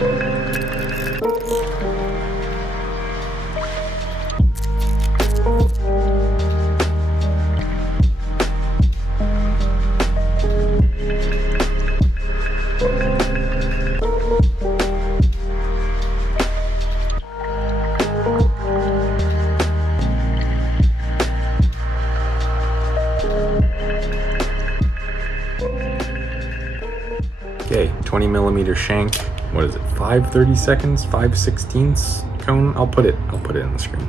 Okay, 20mm shank. What is it? 5/32, 5/16 cone. I'll put it in the screen.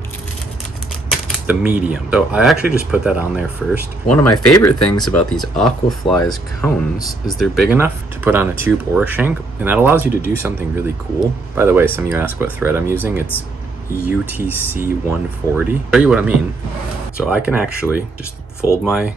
The medium. So I actually just put that on there first. One of my favorite things about these Aquaflies cones is they're big enough to put on a tube or a shank, and that allows you to do something really cool. By the way, some of you ask what thread I'm using. It's UTC 140. Show you what I mean. So I can actually just fold my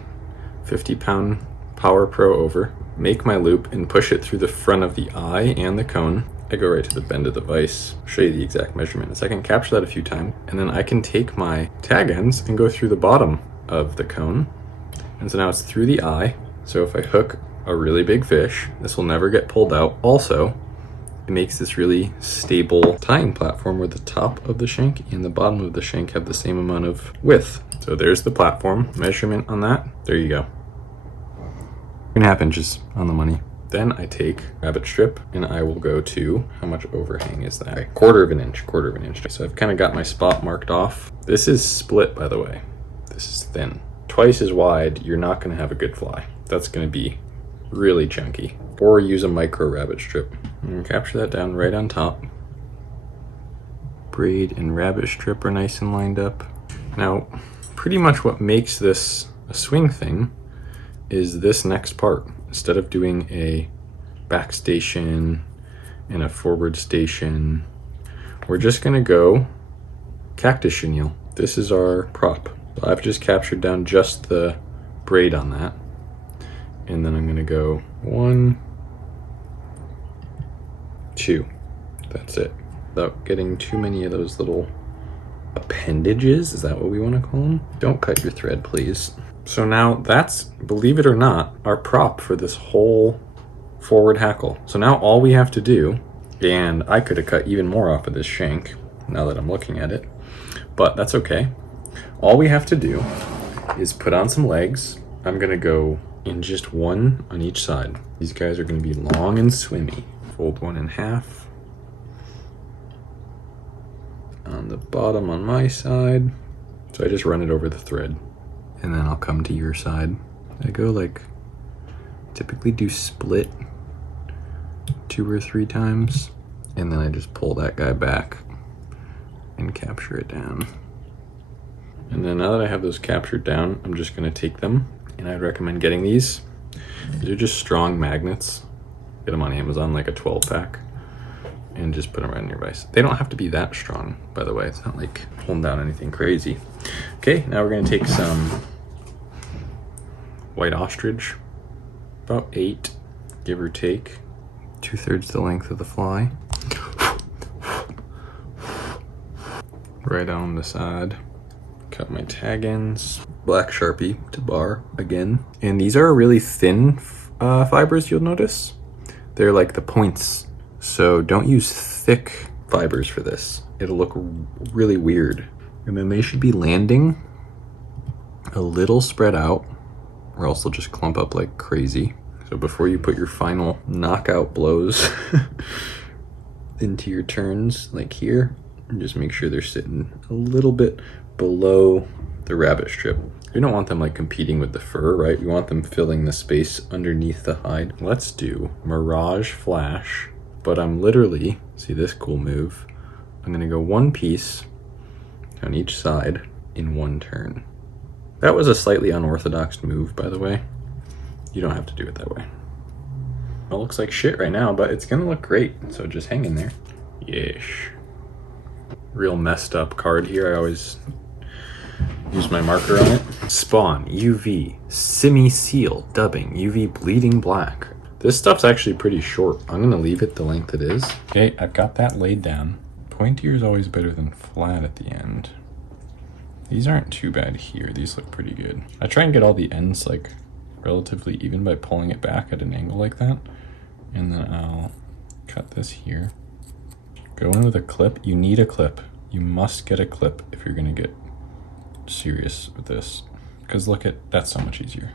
50-pound Power Pro over, make my loop, and push it through the front of the eye and the cone. I go right to the bend of the vise. I'll show you the exact measurement in a second. Capture that a few times, and then I can take my tag ends and go through the bottom of the cone. And so now it's through the eye. So if I hook a really big fish, this will never get pulled out. Also, it makes this really stable tying platform where the top of the shank and the bottom of the shank have the same amount of width. So there's the platform measurement on that. There you go. 2.5 inches on the money. Then I take rabbit strip and I will go to, how much overhang is that? Quarter of an inch. So I've kind of got my spot marked off. This is split, by the way. This is thin. Twice as wide, you're not gonna have a good fly. That's gonna be really chunky. Or use a micro rabbit strip. And capture that down right on top. Braid and rabbit strip are nice and lined up. Now, pretty much what makes this a swing thing is this next part. Instead of doing a back station and a forward station, we're just gonna go cactus chenille. This is our prop. So I've just captured down just the braid on that. And then I'm gonna go 1, 2. That's it. Without getting too many of those little appendages, is that what we wanna call them? Don't cut your thread, please. So now that's, believe it or not, our prop for this whole forward hackle. So now all we have to do, and I could have cut even more off of this shank now that I'm looking at it, but that's okay. All we have to do is put on some legs. I'm gonna go in just one on each side. These guys are gonna be long and swimmy. Fold one in half. On the bottom on my side. So I just run it over the thread. And then I'll come to your side. I go like, typically do split 2 or 3 times. And then I just pull that guy back and capture it down. And then now that I have those captured down, I'm just gonna take them, and I'd recommend getting these. These are just strong magnets. Get them on Amazon, like a 12-pack, and just put them right in your vise. They don't have to be that strong, by the way. It's not like holding down anything crazy. Okay, now we're gonna take some white ostrich, about 8, give or take, 2/3 the length of the fly. Right on the side. Cut my tag ends. Black Sharpie to bar again. And these are really thin fibers, you'll notice. They're like the points. So don't use thick fibers for this. It'll look really weird. And then they should be landing a little spread out, or else they'll just clump up like crazy. So before you put your final knockout blows into your turns, like here, just make sure they're sitting a little bit below the rabbit strip. We don't want them like competing with the fur, right? We want them filling the space underneath the hide. Let's do Mirage Flash, but I'm literally, see this cool move? I'm gonna go one piece on each side in one turn. That was a slightly unorthodox move, by the way. You don't have to do it that way. It looks like shit right now, but it's gonna look great, so just hang in there. Yeesh. Real messed up card here. I always use my marker on it. Spawn, UV, Simi Seal, Dubbing, UV Bleeding Black. This stuff's actually pretty short. I'm gonna leave it the length it is. Okay, I've got that laid down. Pointier is always better than flat at the end. These aren't too bad here. These look pretty good. I try and get all the ends like relatively even by pulling it back at an angle like that. And then I'll cut this here. Go in with a clip. You need a clip. You must get a clip if you're gonna get serious with this. Because look at, that's so much easier.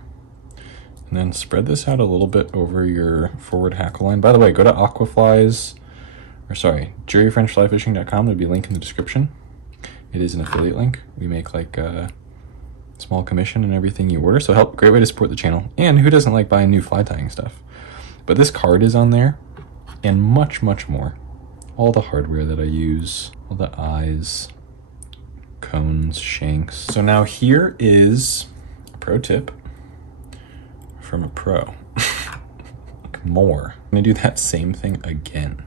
And then spread this out a little bit over your forward hackle line. By the way, go to juryfrenchflyfishing.com. There'll be a link in the description. It is an affiliate link. We make like a small commission and everything you order. So great way to support the channel. And who doesn't like buying new fly tying stuff? But this card is on there and much, much more. All the hardware that I use, all the eyes, cones, shanks. So now here is a pro tip from a pro. More. I'm gonna do that same thing again.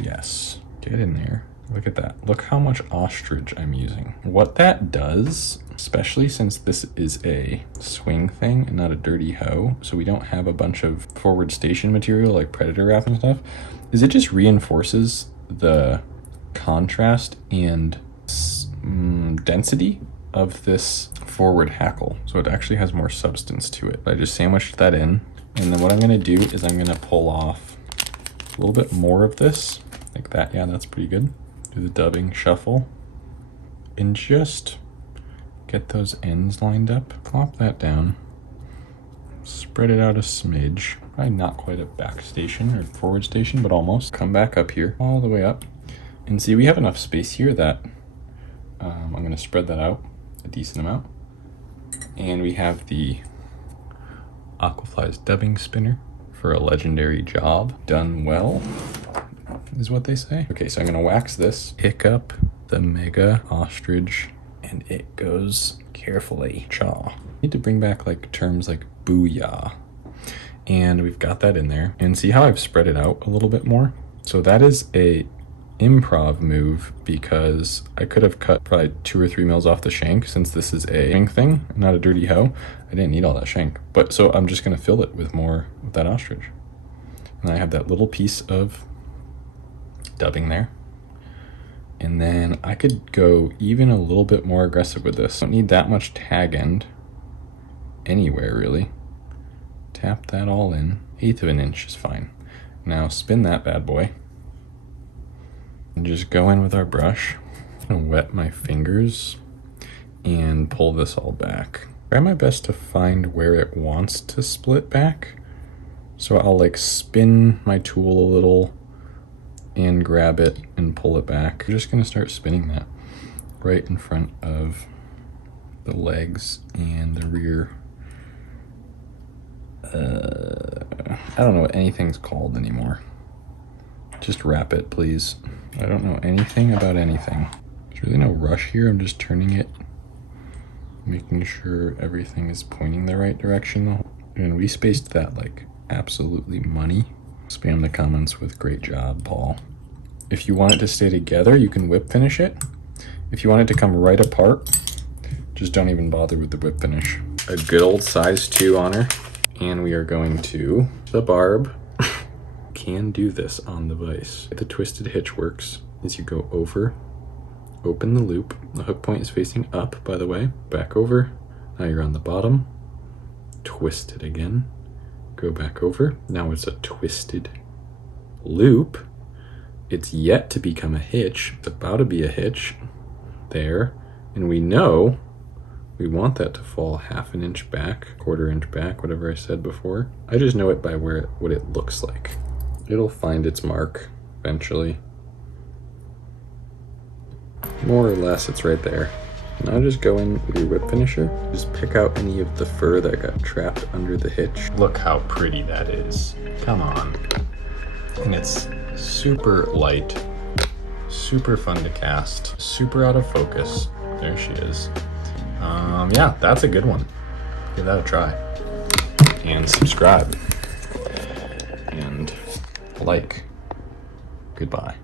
Yes, get in there. Look at that. Look how much ostrich I'm using. What that does, especially since this is a swing thing and not a dirty hoe, so we don't have a bunch of forward station material like predator wrap and stuff, is it just reinforces the contrast and density of this forward hackle. So it actually has more substance to it. I just sandwiched that in. And then what I'm gonna do is I'm gonna pull off a little bit more of this, like that. Yeah, that's pretty good. Do the dubbing shuffle and just get those ends lined up. Plop that down, spread it out a smidge. Probably not quite a back station or forward station, but almost. Come back up here, all the way up. And see, we have enough space here that I'm gonna spread that out a decent amount. And we have the Aquafly's dubbing spinner for a legendary job. Done well, is what they say. Okay, so I'm gonna wax this, pick up the mega ostrich, and it goes carefully. Chaw. Need to bring back like terms like booyah. And we've got that in there. And see how I've spread it out a little bit more? So that is a improv move because I could have cut probably 2 or 3 mils off the shank since this is a shank thing, not a dirty hoe. I didn't need all that shank, but so I'm just gonna fill it with more of that ostrich. And I have that little piece of dubbing there. And then I could go even a little bit more aggressive with this. Don't need that much tag end anywhere really. Tap that all in. 1/8 of an inch is fine. Now spin that bad boy. And just go in with our brush. I'm gonna wet my fingers and pull this all back. Try my best to find where it wants to split back. So I'll like spin my tool a little and grab it and pull it back. I'm just gonna start spinning that right in front of the legs and the rear. I don't know what anything's called anymore. Just wrap it, please. I don't know anything about anything. There's really no rush here. I'm just turning it, making sure everything is pointing the right direction. And we spaced that like absolutely money. Spam the comments with great job, Paul. If you want it to stay together, you can whip finish it. If you want it to come right apart, just don't even bother with the whip finish. A good old size 2 on her. And we are going to the barb. Can do this on the vise. The twisted hitch works is you go over, open the loop. The hook point is facing up, by the way. Back over. Now you're on the bottom. Twist it again. Go back over. Now it's a twisted loop. It's yet to become a hitch. It's about to be a hitch there. And we know we want that to fall 1/2 inch back, 1/4 inch back, whatever I said before. I just know it by what it looks like. It'll find its mark eventually. More or less, it's right there. Now just go in with your whip finisher. Just pick out any of the fur that got trapped under the hitch. Look how pretty that is. Come on. And it's super light, super fun to cast, super out of focus. There she is. Yeah, that's a good one. Give that a try. And subscribe. And like. Goodbye.